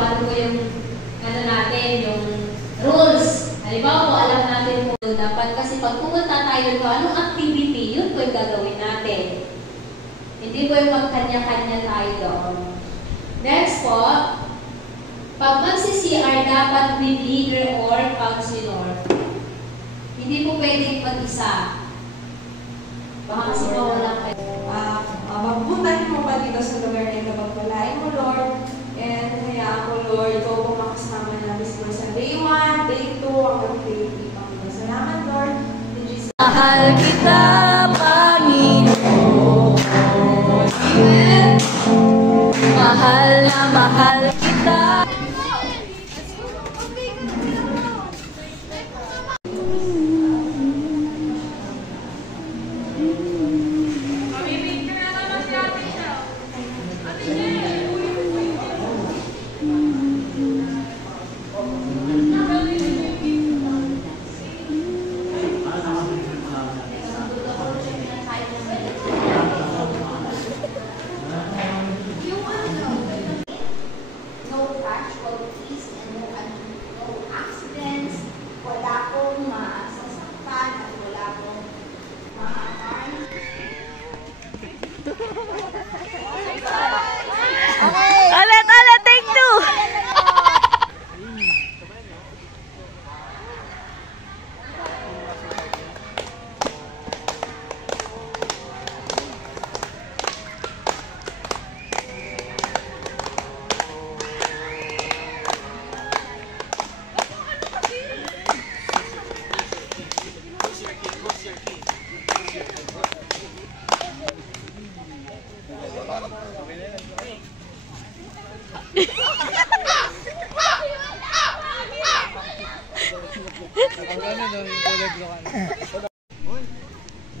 kung ano po yung ano natin, yung rules. Halimbawa po, alam natin po dapat kasi pag pumunta tayo kung anong activity, yun po yung gagawin natin. Hindi po yung magkanya-kanya tayo doon. Next po, pag magsi-CR dapat with leader or counselor. Hindi po pwedeng mag-isa. Baka kasi mawala kayo. Magpuntahin mo pa dito sa lugar na ito, pagpalain mo, Lord. And kaya ako, Lord, ikaw po makasama namin sa day 1, day 2, hanggang day 3. Salamat, Lord. In Jesus' name. Mahal kita, Panginoon. Mahal na mahal kita. Ulit, take two.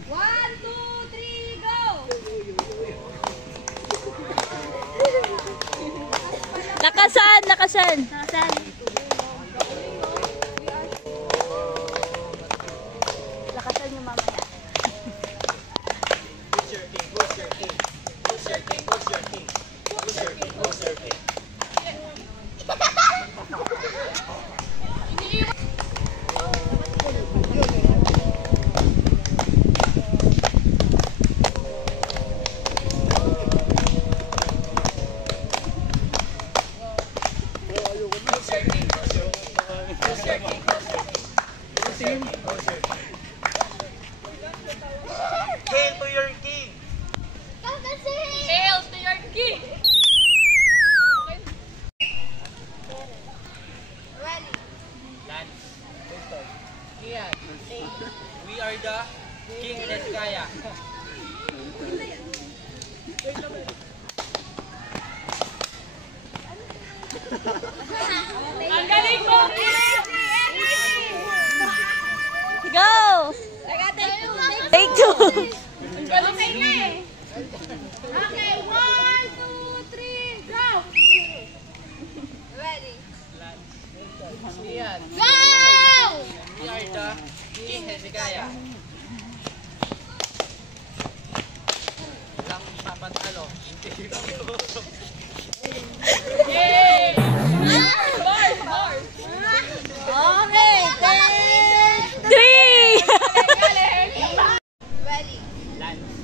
One, two, three, go! Lakasan, lakasan. Lakasan yung mamaya. Hail to your king! Hail to your king! Lance. Ian. We are the King Hezekiah. Ang galing ko! Go! Take two. Ang galing na eh. Okay, one, two, three, go! Ready? Ian. Go! We are the King Hezekiah. Walang papatalo. Yay! Bars! Okay, Three! ready? Lance.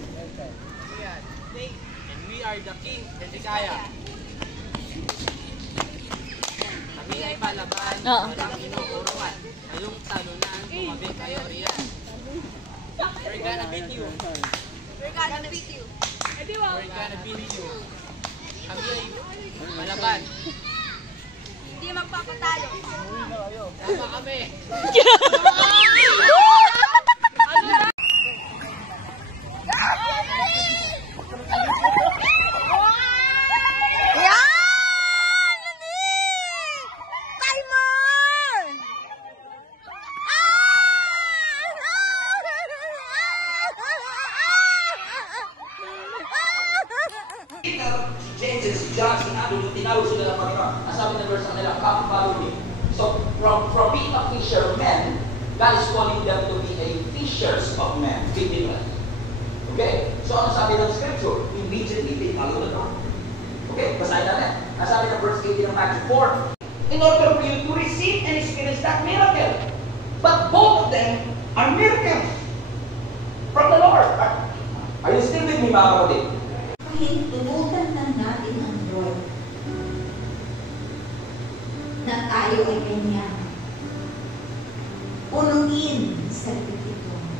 Ian. And we are the King Hezekiah. Kami ay palaban, Oo. walang inuuruan. Ngayong talunan, tumabi kayo riyan. We're gonna beat you. We're gonna beat you. We're gonna beat you. Kami ay palaban. Hindi magpapatalo. Tama kami. Genesis, John, sinabi nung tinawag sila ng Panginoon. Ang sabi ng verse sa kanila, come follow me. So, from being a fisherman, God is calling them to be a fishers of men. Okay? So, ano sabi ng scripture? Immediately they follow the Lord. Okay? Basahin natin. Nasabi ng verse 18 ng Matthew 4, in order for you to receive and experience that miracle. But both of them are miracles from the Lord. Are you still with me, mga kapatid? Hinutubukan lang natin ang Lord na tayo ay kanyang punuin sa Pilipinas.